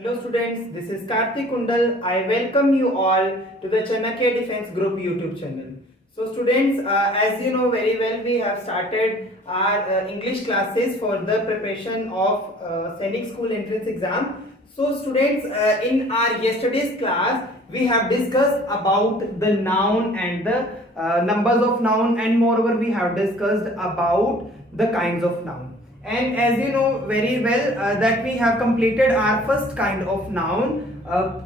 Hello students, this is Karthik Kundal. I welcome you all to the Chanakya Defense Group YouTube channel. So students, as you know very well, we have started our English classes for the preparation of Sainik School entrance exam. So students, in our yesterday's class, we have discussed about the noun and the numbers of noun, and moreover we have discussed about the kinds of noun. And as you know very well that we have completed our first kind of noun,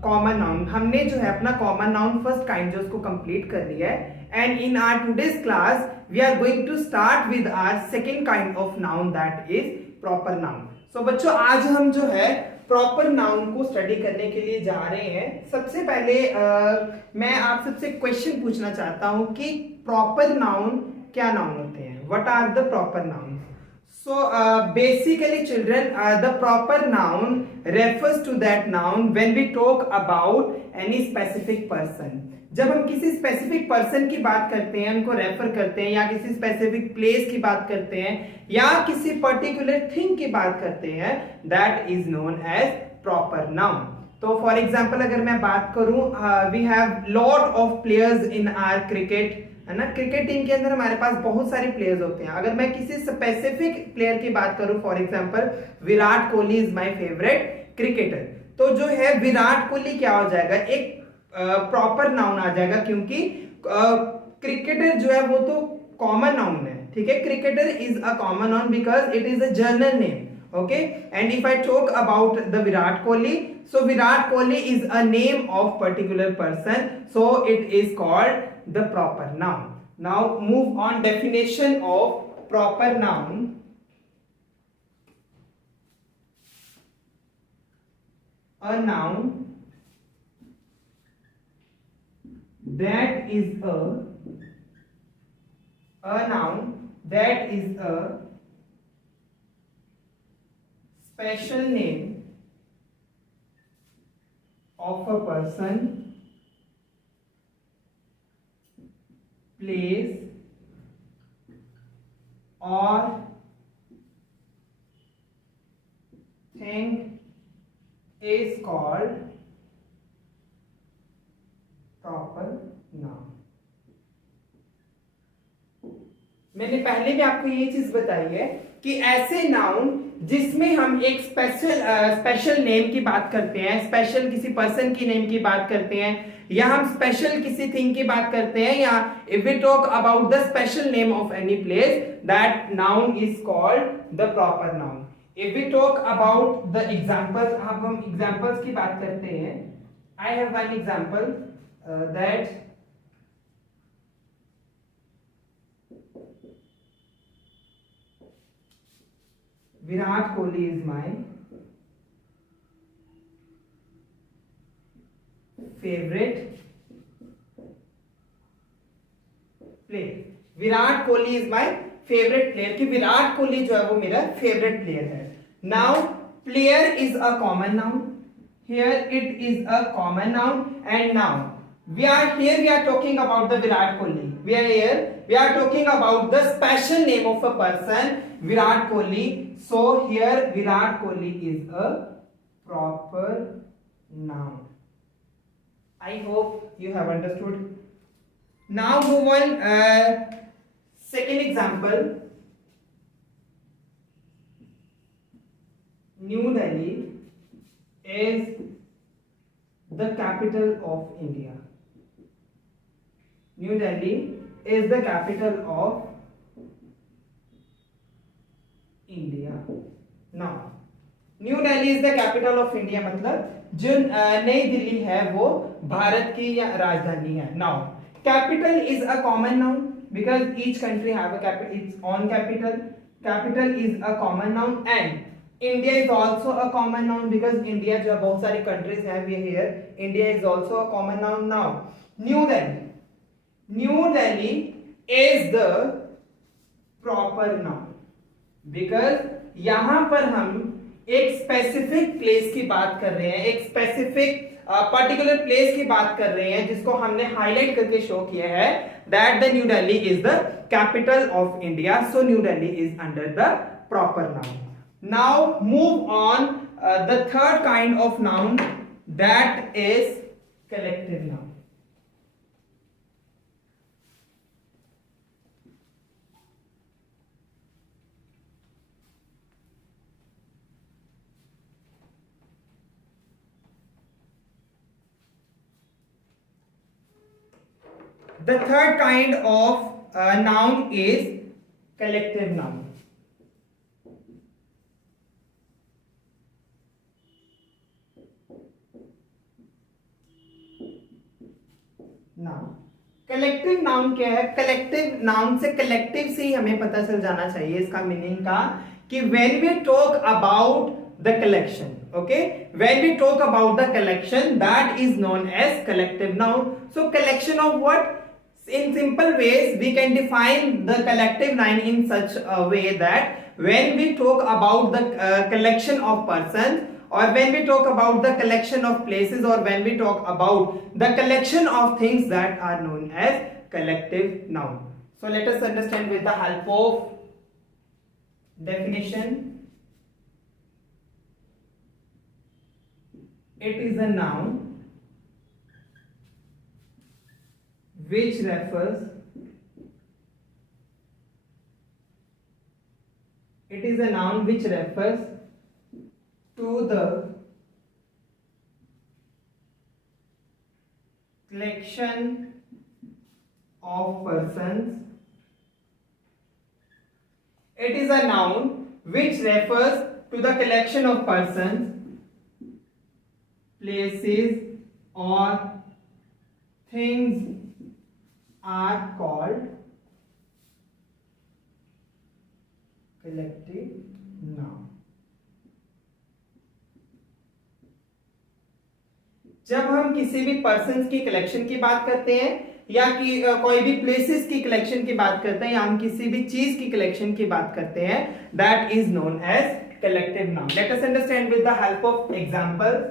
common noun. हमने जो है अपना common noun first kind जो उसको complete कर लिया है. And in our today's class we are going to start with our second kind of noun, that is proper noun. So बच्चों आज हम जो है प्रॉपर नाउन को स्टडी करने के लिए जा रहे हैं. सबसे पहले मैं आप सबसे क्वेश्चन पूछना चाहता हूं कि प्रॉपर नाउन क्या नाउन होते हैं. What are the proper noun? So basically children, the proper noun refers to that noun when we talk about any specific person. जब हम किसी स्पेसिफिक पर्सन की बात करते हैं, उनको रेफर करते हैं, या किसी स्पेसिफिक प्लेस की बात करते हैं, या किसी पर्टिकुलर थिंग की बात करते हैं, that is known as proper noun. तो फॉर एग्जाम्पल अगर मैं बात करूं, we have lot of players in our cricket, है ना. क्रिकेट टीम के अंदर हमारे पास बहुत सारे प्लेयर्स होते हैं. अगर मैं किसी स्पेसिफिक प्लेयर की बात करूं, for example Virat Kohli is my favourite cricketer, तो जो है विराट कोहली क्या हो जाएगा, एक प्रॉपर नाउन आ जाएगा, क्योंकि क्रिकेटर जो है वो तो कॉमन नाउन है. ठीक है, cricketer is a common noun because it is a general name. Okay, and if I talk about the Virat Kohli, so Virat Kohli is a name of particular person, so it is called the proper noun. Now move on definition of proper noun. A noun that is a noun that is a special name of a person, place or thing is called proper noun. मैंने पहले भी आपको ये चीज बताई है कि ऐसे नाउन जिसमें हम एक स्पेशल नेम की बात करते हैं, स्पेशल किसी पर्सन की नेम की बात करते हैं, या हम स्पेशल किसी थिंग की बात करते हैं, या if we talk about the special name of any place, that noun is called the proper noun. If we talk about the examples, अब हम एग्जांपल्स की बात करते हैं. I have one example that Virat Kohli is my favorite player. Virat Kohli is my favourite player, कि विराट कोहली जो है वो मेरा फेवरेट प्लेयर है. Now player is a common noun, here it is a common noun, and now we are talking about the Virat Kohli. We are talking about the special name of a person, Virat Kohli. So here Virat Kohli is a proper noun. I hope you have understood. Now move on. Second example. New Delhi is the capital of India. New Delhi is the capital of India. Now, New Delhi is the capital of India मतलब जो नई दिल्ली है वो भारत की या राजधानी है. Now, capital is a common noun because each country have its own capital. Capital is a common noun, and India is also a common noun because India जो बहुत सारी countries हैं we here. India is also a common noun. Now, New Delhi is the proper noun because यहाँ पर हम एक specific place की बात कर रहे हैं, एक स्पेसिफिक पर्टिकुलर प्लेस की बात कर रहे हैं जिसको हमने हाईलाइट करके शो किया है, that the new Delhi is the capital of India. So new Delhi is under the proper noun. Now move on the third kind of noun, that is collective noun. The third kind of noun is collective noun. Noun, collective noun क्या है? Collective noun से, collective से ही हमें पता चल जाना चाहिए इसका मीनिंग का, कि when we talk about the collection, okay, when we talk about the collection, that is known as collective noun. So collection of what? In simple ways we can define the collective noun in such a way that when we talk about the collection of persons, or when we talk about the collection of places, or when we talk about the collection of things, that are known as collective noun. So let us understand with the help of definition. It is a noun which refers, it is a noun which refers to the collection of persons. It is a noun which refers to the collection of persons, places, or things are called collective noun. जब हम किसी भी persons की collection की बात करते हैं, या कि कोई भी प्लेसेस की कलेक्शन की बात करते हैं, या हम किसी भी चीज की कलेक्शन की बात करते हैं, that is known as collective noun. Let us understand with the help of examples.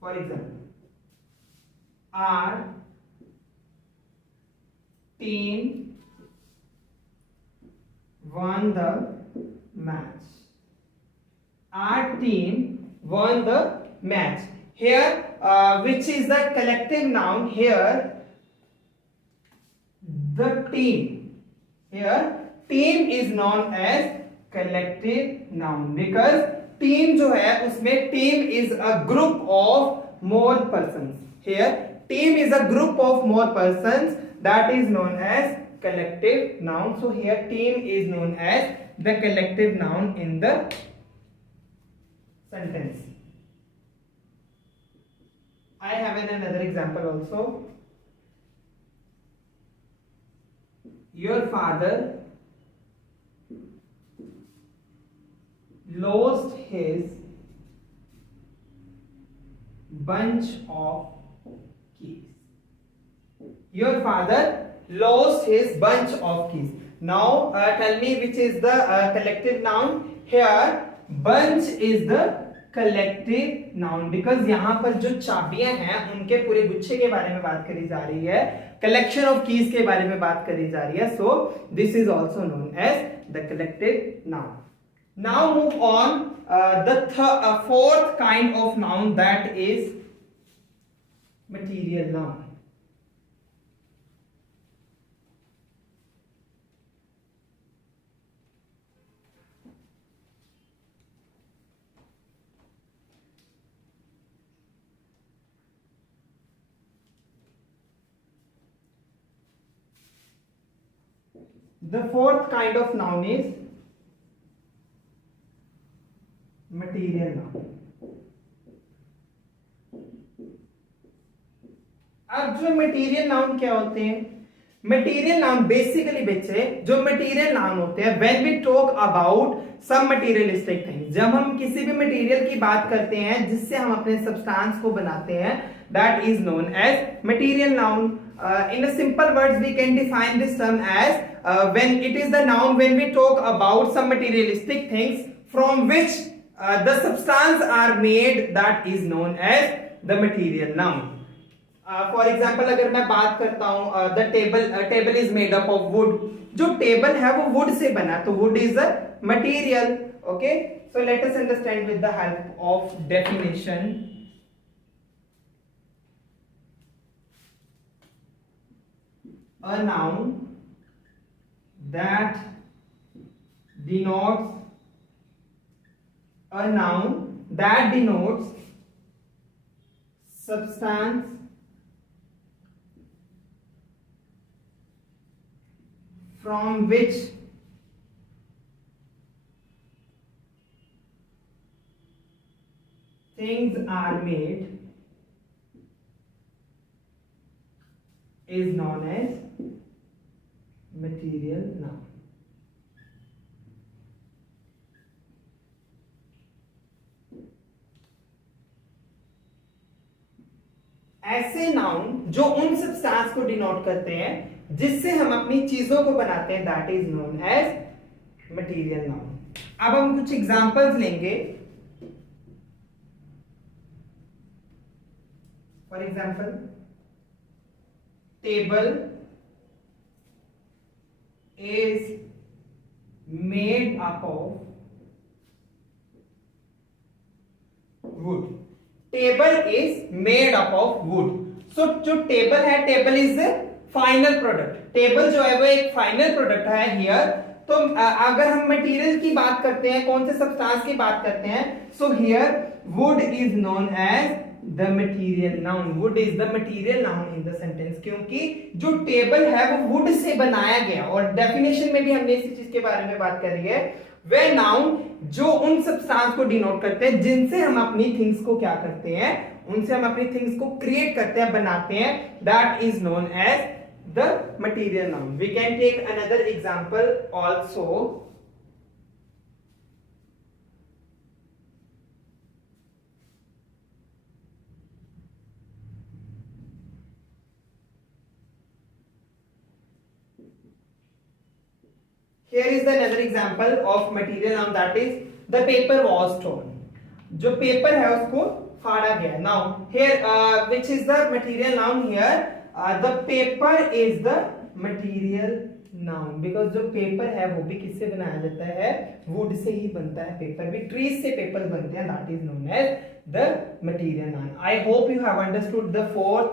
For example, our team won the match. Our team won the match. Here, which is the collective noun? Here, the team. Here, team is known as collective noun, because team जो है उसमें team is a group of more persons. Here, team is a group of more persons, that is known as collective noun. So here team is known as the collective noun in the sentence. I have another example also. Your father lost his bunch of keys. Your father lost his bunch of keys. Now tell me which is the collective noun. Here bunch is the collective noun, because यहाँ पर जो चाबियां हैं उनके पूरे गुच्छे के बारे में बात करी जा रही है, collection of keys के बारे में बात करी जा रही है. So this is also known as the collective noun. Now move on the fourth kind of noun, that is material noun. The fourth kind of noun is material noun. अब जो मटेरियल नाउन क्या होते हैं? Material noun basically बच्चे जो material noun होते हैं, when we talk about some materialistic things, जब हम किसी भी मटेरियल की बात करते हैं जिससे हम अपने सब्सटेंस को बनाते हैं, that is known as material noun. In a simple words we can define this term as when it is the noun when we talk about some materialistic things from which the substance are made, that is known as the material noun. For example, अगर मैं बात करता हूँ the table is made up of wood. जो table है वो would say बना, तो would is a material. Okay, so let us understand with the help of definition. A noun that denotes substance from which things are made is known as material noun. ऐसे noun जो उन substance को denote करते हैं जिससे हम अपनी चीजों को बनाते हैं, that is known as material noun. अब हम कुछ एग्जांपल्स लेंगे. For example, table is made up of wood. Table is made up of wood. So जो टेबल है, table is final product. Table जो है वो एक फाइनल प्रोडक्ट है हियर. तो अगर हम मटेरियल की बात करते हैं, कौन से सब्सटेंस की बात करते हैं, so here wood is known as the material noun. Wood is the material noun in the sentence, क्योंकि जो टेबल है वो वुड से बनाया गया. और डेफिनेशन में भी हमने इसी चीज के बारे में बात करी है. वे नाउन जो उन सब्सटेंस को डिनोट करते हैं जिनसे हम अपनी थिंग्स को क्या करते हैं, उनसे हम अपनी थिंग्स को क्रिएट करते हैं, बनाते हैं, that is known as the material noun. We can take another example also. Here is another example of material noun, that is the paper was torn. जो पेपर है उसको फाड़ा गया. Now here which is the material noun here? The paper is the material noun because जो paper है वो भी किससे बनाया जाता है, वुड से ही बनता है. पेपर भी ट्रीज से पेपर बनते हैं, that is known as the material noun. I hope you have understood the fourth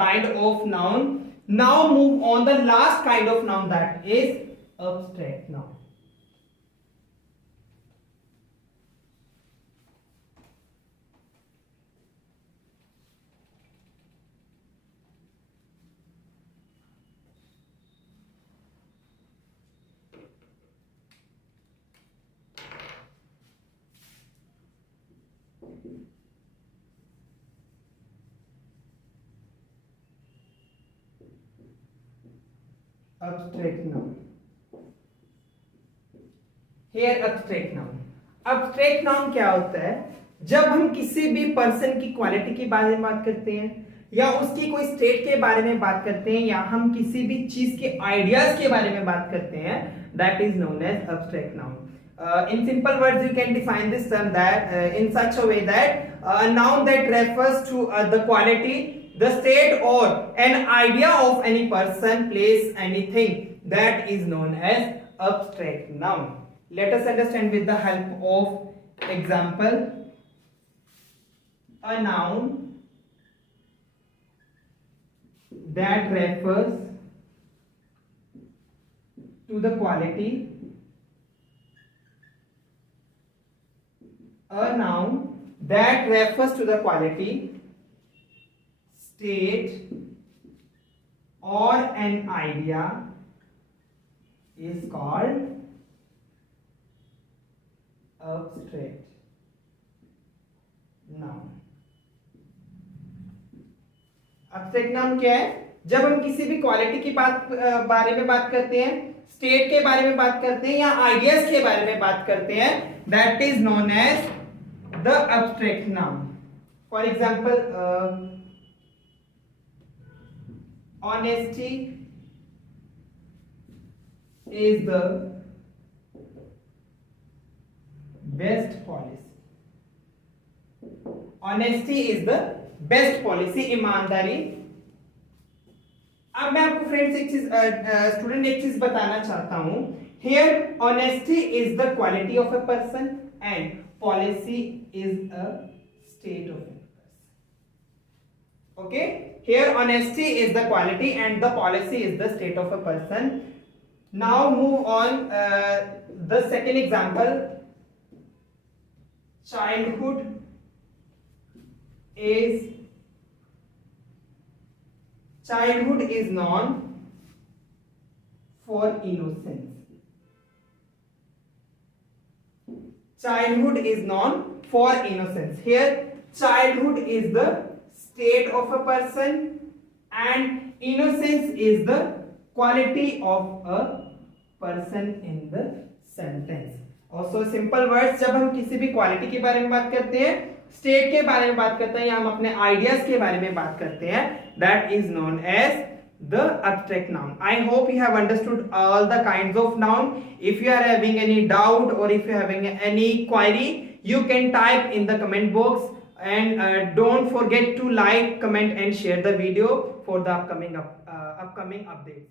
kind of noun. Now move on the last kind of noun, that is abstract noun. Abstract noun. Here abstract noun. Abstract noun क्या होता है? जब हम किसी भी person की quality के बारे में बात करते हैं, या उसकी कोई स्टेट के बारे में बात करते हैं, या हम किसी भी चीज के आइडियाज के बारे में बात करते हैं, that is known as abstract noun. In simple words, you can define this term that in such a way that a noun that refers to the quality, the state, or an idea of any person, place, anything, that is known as abstract noun. Let us understand with the help of example. A noun that refers to the quality, a noun that refers to the quality, state, or an idea is called abstract noun. Abstract noun क्या है? जब हम किसी भी quality की बारे में बात करते हैं, स्टेट के बारे में बात करते हैं, या आइडियाज के बारे में बात करते हैं, that is known as the abstract noun. For example, honesty is the best policy. Honesty is the best policy. ईमानदारी. अब मैं आपको फ्रेंड्स एक चीज, स्टूडेंट एक चीज बताना चाहता हूं Here honesty is the quality of a person and policy is a state of a person. Okay, here honesty is the quality and the policy is the state of a person. Now move on, the second example. Childhood is known for innocence. Childhood is known for innocence. Here childhood is the state of a person and innocence is the quality of a person in the sentence. Also simple words, जब हम किसी भी quality के बारे में बात करते हैं, स्टेट के बारे में बात करते हैं या हम अपने आइडियाज के बारे में बात करते हैं, that is known as the abstract noun. I hope you have understood all the kinds of noun. If you are having any doubt or if you are having any query, you can type in the comment box and don't forget to like, comment and share the video for the upcoming updates.